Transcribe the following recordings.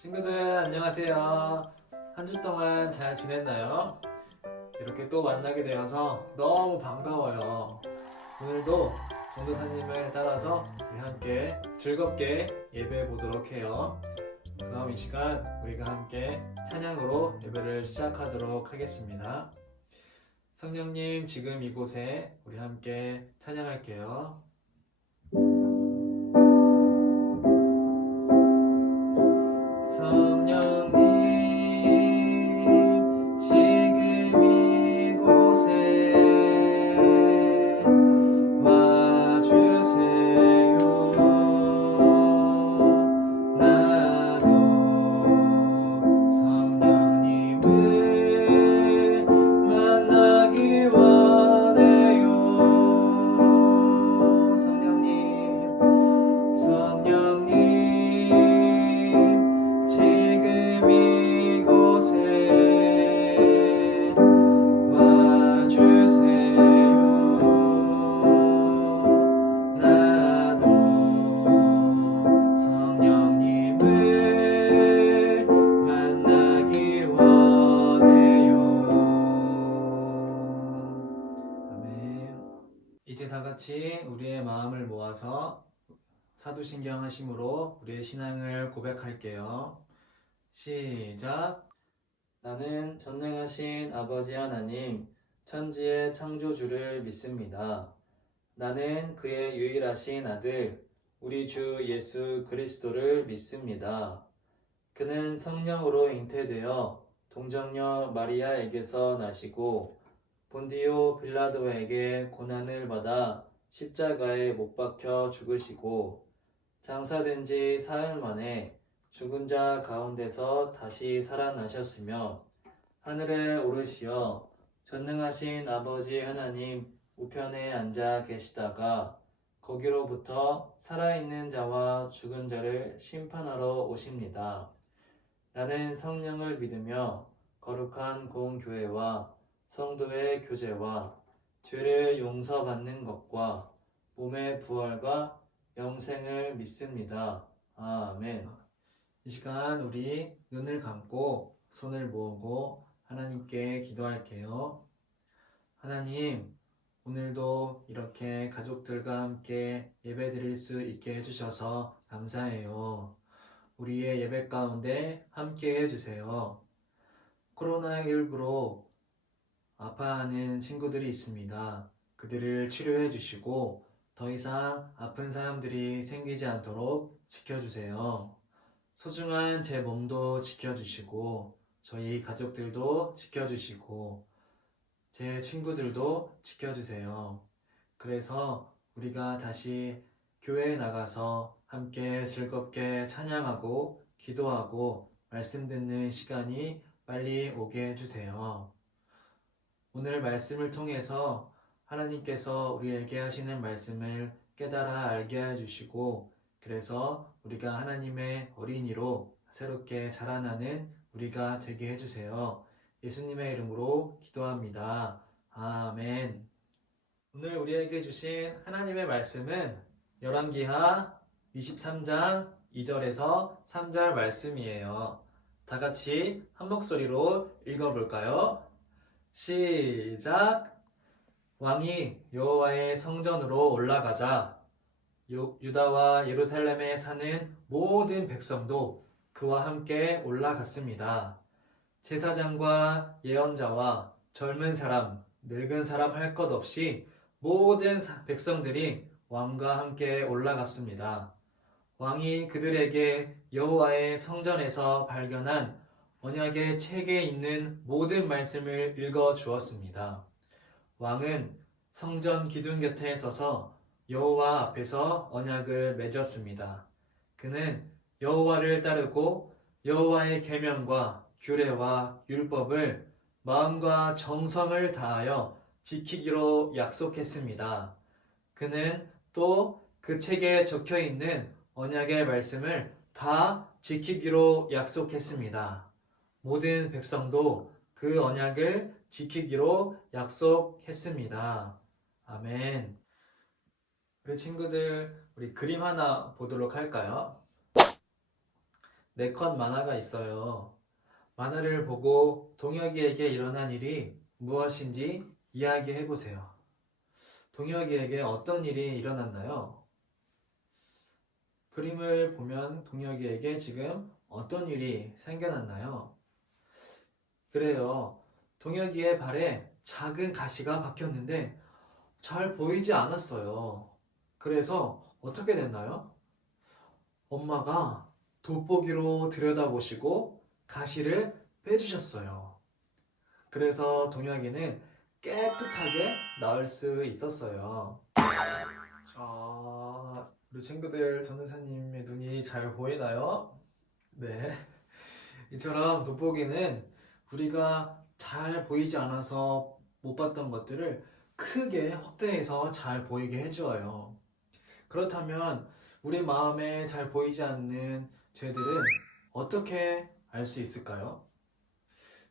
친구들 안녕하세요. 한 주 동안 잘 지냈나요? 이렇게 또 만나게 되어서 너무 반가워요. 오늘도 전도사님을 따라서 우리 함께 즐겁게 예배해 보도록 해요. 그럼 이 시간 우리가 함께 찬양으로 예배를 시작하도록 하겠습니다. 성령님 지금 이곳에 우리 함께 찬양할게요. 성령님 지금 이곳에 와주세요. 나도 성령님을 만나기 원해요. 성령님 지금 이곳에 와주세요. 나도 성령님을 만나기 원해요. 아멘. 이제 다 같이 우리의 마음을 모아서 사도신경 하심으로 우리의 신앙을 고백할게요. 시작. 나는 전능하신 아버지 하나님, 천지의 창조주를 믿습니다. 나는 그의 유일하신 아들, 우리 주 예수 그리스도를 믿습니다. 그는 성령으로 잉태되어 동정녀 마리아에게서 나시고 본디오 빌라도에게 고난을 받아 십자가에 못 박혀 죽으시고 장사된 지 사흘 만에 죽은 자 가운데서 다시 살아나셨으며 하늘에 오르시어 전능하신 아버지 하나님 우편에 앉아 계시다가 거기로부터 살아있는 자와 죽은 자를 심판하러 오십니다. 나는 성령을 믿으며 거룩한 공교회와 성도의 교제와 죄를 용서받는 것과 몸의 부활과 영생을 믿습니다. 아멘. 이 시간 우리 눈을 감고 손을 모으고 하나님께 기도할게요. 하나님, 오늘도 이렇게 가족들과 함께 예배 드릴 수 있게 해주셔서 감사해요. 우리의 예배 가운데 함께 해주세요. 코로나19로 아파하는 친구들이 있습니다. 그들을 치료해 주시고 더 이상 아픈 사람들이 생기지 않도록 지켜주세요. 소중한 제 몸도 지켜주시고 저희 가족들도 지켜주시고 제 친구들도 지켜주세요. 그래서 우리가 다시 교회에 나가서 함께 즐겁게 찬양하고 기도하고 말씀 듣는 시간이 빨리 오게 해주세요. 오늘 말씀을 통해서 하나님께서 우리에게 하시는 말씀을 깨달아 알게 해주시고 그래서 우리가 하나님의 어린이로 새롭게 자라나는 우리가 되게 해주세요. 예수님의 이름으로 기도합니다. 아멘. 오늘 우리에게 주신 하나님의 말씀은 열왕기하 23장 2절에서 3절 말씀이에요. 다 같이 한 목소리로 읽어볼까요? 시작. 왕이 여호와의 성전으로 올라가자 유다와 예루살렘에 사는 모든 백성도 그와 함께 올라갔습니다. 제사장과 예언자와 젊은 사람, 늙은 사람 할 것 없이 모든 백성들이 왕과 함께 올라갔습니다. 왕이 그들에게 여호와의 성전에서 발견한 언약의 책에 있는 모든 말씀을 읽어 주었습니다. 왕은 성전 기둥 곁에 서서 여호와 앞에서 언약을 맺었습니다. 그는 여호와를 따르고 여호와의 계명과 규례와 율법을 마음과 정성을 다하여 지키기로 약속했습니다. 그는 또 그 책에 적혀 있는 언약의 말씀을 다 지키기로 약속했습니다. 모든 백성도 그 언약을 지키기로 약속했습니다. 아멘. 우리 친구들, 우리 그림 하나 보도록 할까요? 4컷 만화가 있어요. 만화를 보고 동혁이에게 일어난 일이 무엇인지 이야기해 보세요. 동혁이에게 어떤 일이 일어났나요? 그림을 보면 동혁이에게 지금 어떤 일이 생겨났나요? 그래요. 동혁이의 발에 작은 가시가 박혔는데 잘 보이지 않았어요. 그래서 어떻게 됐나요? 엄마가 돋보기로 들여다보시고 가시를 빼주셨어요. 그래서 동혁이는 깨끗하게 나을 수 있었어요. 자, 우리 친구들 전도사님의 눈이 잘 보이나요? 네. 이처럼 돋보기는 우리가 잘 보이지 않아서 못 봤던 것들을 크게 확대해서 잘 보이게 해주어요. 그렇다면 우리 마음에 잘 보이지 않는 죄들은 어떻게 알 수 있을까요?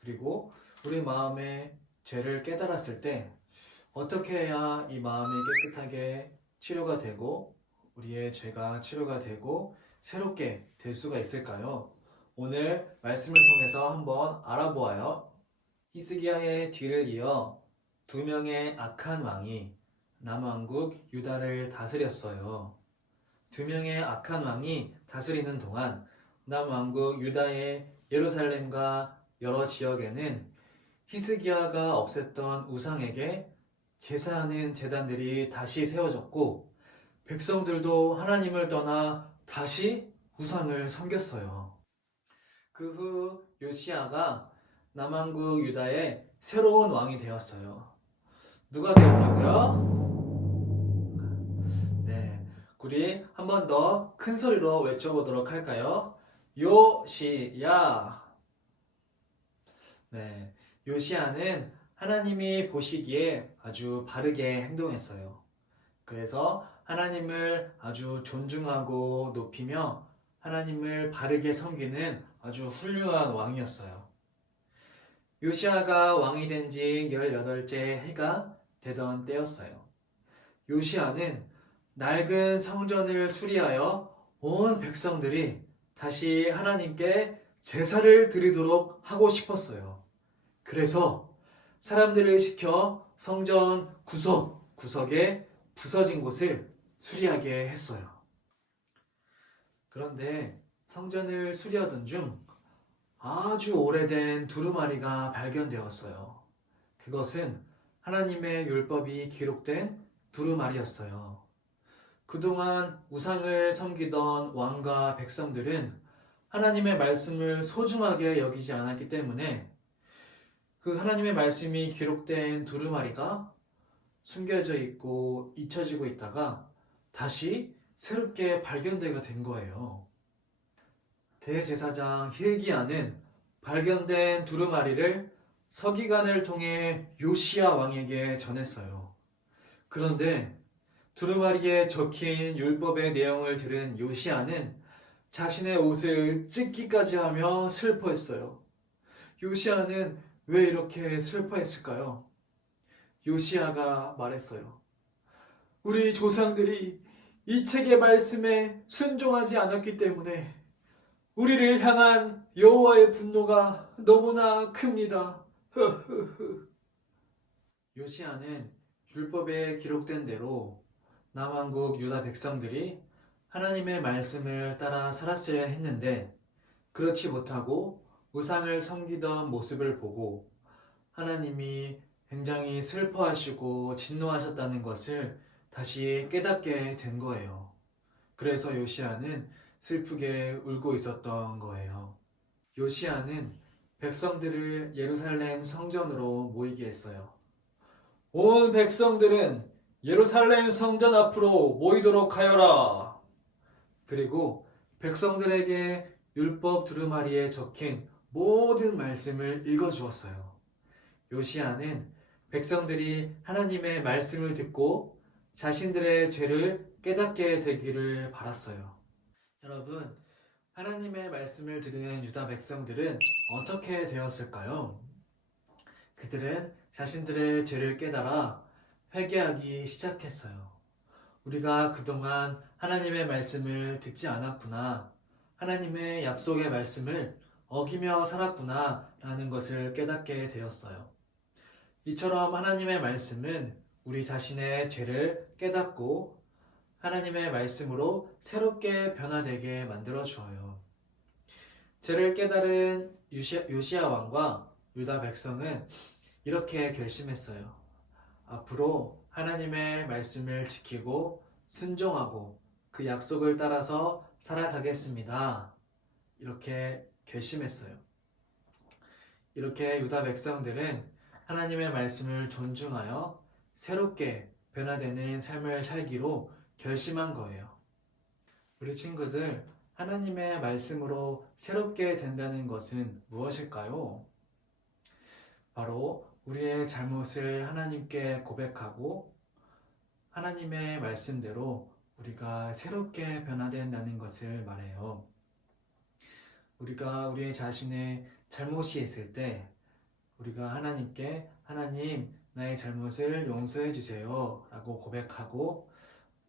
그리고 우리 마음의 죄를 깨달았을 때 어떻게 해야 이 마음이 깨끗하게 치료가 되고 우리의 죄가 치료가 되고 새롭게 될 수가 있을까요? 오늘 말씀을 통해서 한번 알아보아요. 히스기야의 뒤를 이어 2명의 악한 왕이 남왕국 유다를 다스렸어요. 2명의 악한 왕이 다스리는 동안 남왕국 유다의 예루살렘과 여러 지역에는 히스기야가 없앴던 우상에게 제사하는 제단들이 다시 세워졌고 백성들도 하나님을 떠나 다시 우상을 섬겼어요. 그 후 요시야가 남왕국 유다의 새로운 왕이 되었어요. 누가 되었다고요? 네, 우리 한 번 더 큰 소리로 외쳐보도록 할까요? 요시야. 네, 요시야는 하나님이 보시기에 아주 바르게 행동했어요. 그래서 하나님을 아주 존중하고 높이며 하나님을 바르게 섬기는 아주 훌륭한 왕이었어요. 요시아가 왕이 된 지 18째 해가 되던 때였어요. 요시아는 낡은 성전을 수리하여 온 백성들이 다시 하나님께 제사를 드리도록 하고 싶었어요. 그래서 사람들을 시켜 성전 구석구석에 부서진 곳을 수리하게 했어요. 그런데 성전을 수리하던 중 아주 오래된 두루마리가 발견되었어요. 그것은 하나님의 율법이 기록된 두루마리였어요. 그동안 우상을 섬기던 왕과 백성들은 하나님의 말씀을 소중하게 여기지 않았기 때문에 그 하나님의 말씀이 기록된 두루마리가 숨겨져 있고 잊혀지고 있다가 다시 새롭게 발견되게 된 거예요. 대제사장 hil기야는 발견된 두루마리를 서기관을 통해 요시야 왕에게 전했어요. 그런데 두루마리에 적힌 율법의 내용을 들은 요시야는 자신의 옷을 찢기까지 하며 슬퍼했어요. 요시야는 왜 이렇게 슬퍼했을까요? 요시야가 말했어요. 우리 조상들이 이 책의 말씀에 순종하지 않았기 때문에 우리를 향한 여호와의 분노가 너무나 큽니다. 요시야는 율법에 기록된 대로 남왕국 유다 백성들이 하나님의 말씀을 따라 살았어야 했는데 그렇지 못하고 우상을 섬기던 모습을 보고 하나님이 굉장히 슬퍼하시고 진노하셨다는 것을 다시 깨닫게 된 거예요. 그래서 요시야는 슬프게 울고 있었던 거예요. 요시야는 백성들을 예루살렘 성전으로 모이게 했어요. 온 백성들은 예루살렘 성전 앞으로 모이도록 하여라. 그리고 백성들에게 율법 두루마리에 적힌 모든 말씀을 읽어주었어요. 요시야는 백성들이 하나님의 말씀을 듣고 자신들의 죄를 깨닫게 되기를 바랐어요. 여러분, 하나님의 말씀을 들은 유다 백성들은 어떻게 되었을까요? 그들은 자신들의 죄를 깨달아 회개하기 시작했어요. 우리가 그동안 하나님의 말씀을 듣지 않았구나. 하나님의 약속의 말씀을 어기며 살았구나 라는 것을 깨닫게 되었어요. 이처럼 하나님의 말씀은 우리 자신의 죄를 깨닫고 하나님의 말씀으로 새롭게 변화되게 만들어 주어요. 죄를 깨달은 요시야 왕과 유다 백성은 이렇게 결심했어요. 앞으로 하나님의 말씀을 지키고 순종하고 그 약속을 따라서 살아가겠습니다. 이렇게 결심했어요. 이렇게 유다 백성들은 하나님의 말씀을 존중하여 새롭게 변화되는 삶을 살기로 결심한 거예요. 우리 친구들, 하나님의 말씀으로 새롭게 된다는 것은 무엇일까요? 바로 우리의 잘못을 하나님께 고백하고 하나님의 말씀대로 우리가 새롭게 변화된다는 것을 말해요. 우리가 우리의 자신의 잘못이 있을 때 우리가 하나님께 하나님 나의 잘못을 용서해 주세요 라고 고백하고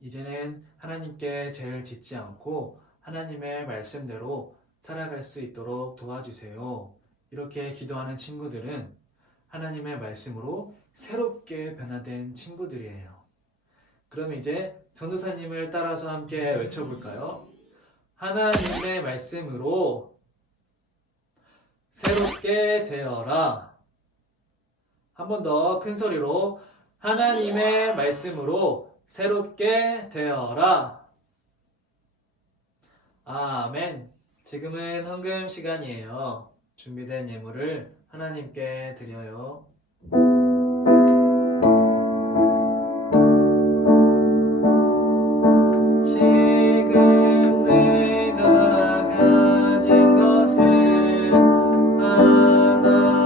이제는 하나님께 죄를 짓지 않고 하나님의 말씀대로 살아갈 수 있도록 도와주세요. 이렇게 기도하는 친구들은 하나님의 말씀으로 새롭게 변화된 친구들이에요. 그럼 이제 전도사님을 따라서 함께 외쳐볼까요? 하나님의 말씀으로 새롭게 되어라. 한 번 더 큰 소리로 하나님의 말씀으로 새롭게 되어라. 아멘. 지금은 헌금 시간이에요. 준비된 예물을 하나님께 드려요. 지금 내가 가진 것을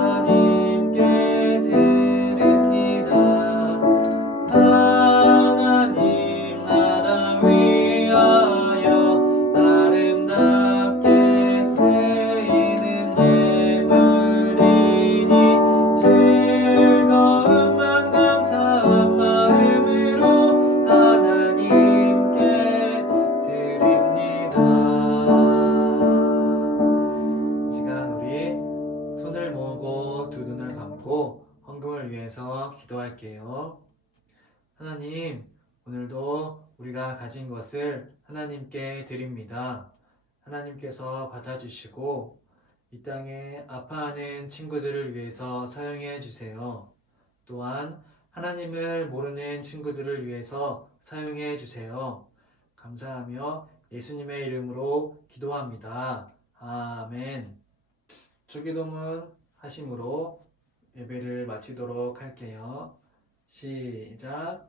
하나님께 드립니다. 하나님 나라 위하여 아름답게 쓰이는 예물이니 즐거움만 감사한 마음으로 하나님께 드립니다. 이 시간 우리 손을 모으고 두 눈을 감고 헌금을 위해서 기도할게요. 하나님, 오늘도 우리가 가진 것을 하나님께 드립니다. 하나님께서 받아주시고 이 땅에 아파하는 친구들을 위해서 사용해 주세요. 또한 하나님을 모르는 친구들을 위해서 사용해 주세요. 감사하며 예수님의 이름으로 기도합니다. 아멘. 주기도문 하심으로 예배를 마치도록 할게요. 시작.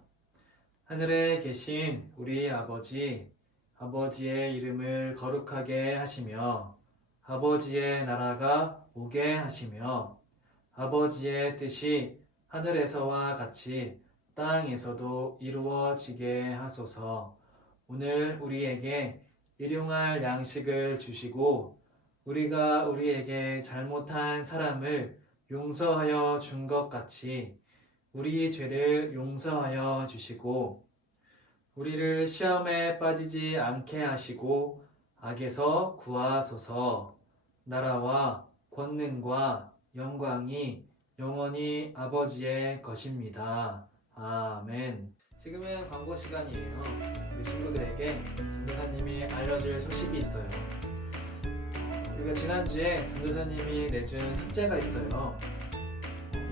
하늘에 계신 우리 아버지, 아버지의 이름을 거룩하게 하시며 아버지의 나라가 오게 하시며 아버지의 뜻이 하늘에서와 같이 땅에서도 이루어지게 하소서. 오늘 우리에게 일용할 양식을 주시고 우리가 우리에게 잘못한 사람을 용서하여 준 것 같이 우리 죄를 용서하여 주시고 우리를 시험에 빠지지 않게 하시고 악에서 구하소서. 나라와 권능과 영광이 영원히 아버지의 것입니다. 아멘. 지금은 광고 시간이에요. 우리 친구들에게 전도사님이 알려줄 소식이 있어요. 우리가 지난주에 전도사님이 내준 숙제가 있어요.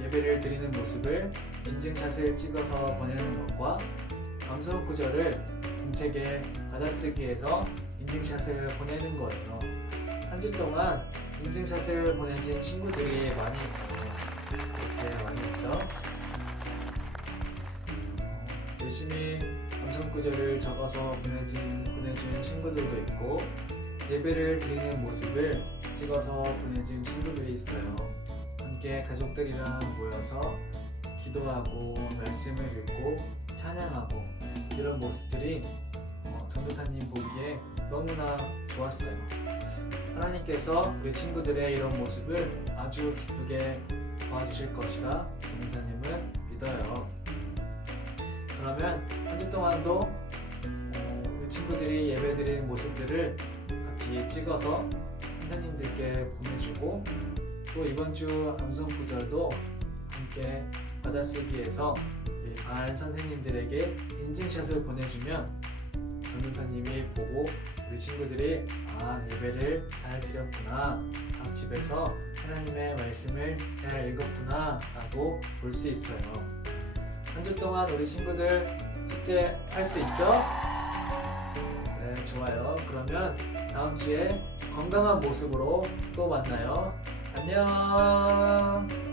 예배를 드리는 모습을 인증샷을 찍어서 보내는 것과 감성 구절을 공책에 받아쓰기해서 인증샷을 보내는 거예요. 한 주 동안 인증샷을 보내준 친구들이 많이 있어요. 이렇게 많이 있죠? 열심히 감성 구절을 적어서 보내준 친구들도 있고 예배를 드리는 모습을 찍어서 보내준 친구들이 있어요. 함께 가족들이랑 모여서 기도하고 말씀을 읽고 찬양하고 이런 모습들이 전도사님 보기에 너무나 좋았어요. 하나님께서 우리 친구들의 이런 모습을 아주 기쁘게 봐주실 것이라 전도사님은 믿어요. 그러면 한 주 동안도 우리 친구들 친구들이 예배드린 모습들을 같이 찍어서 선생님들께 보내주고, 또 이번 주 암송 구절도 함께 받아쓰기해서 반 선생님들에게 인증샷을 보내주면 전도사님이 보고 우리 친구들이 예배를 잘 드렸구나, 집에서 하나님의 말씀을 잘 읽었구나 라고 볼 수 있어요. 한 주 동안 우리 친구들 숙제 할 수 있죠? 네, 좋아요. 그러면 다음 주에 건강한 모습으로 또 만나요. 안녕.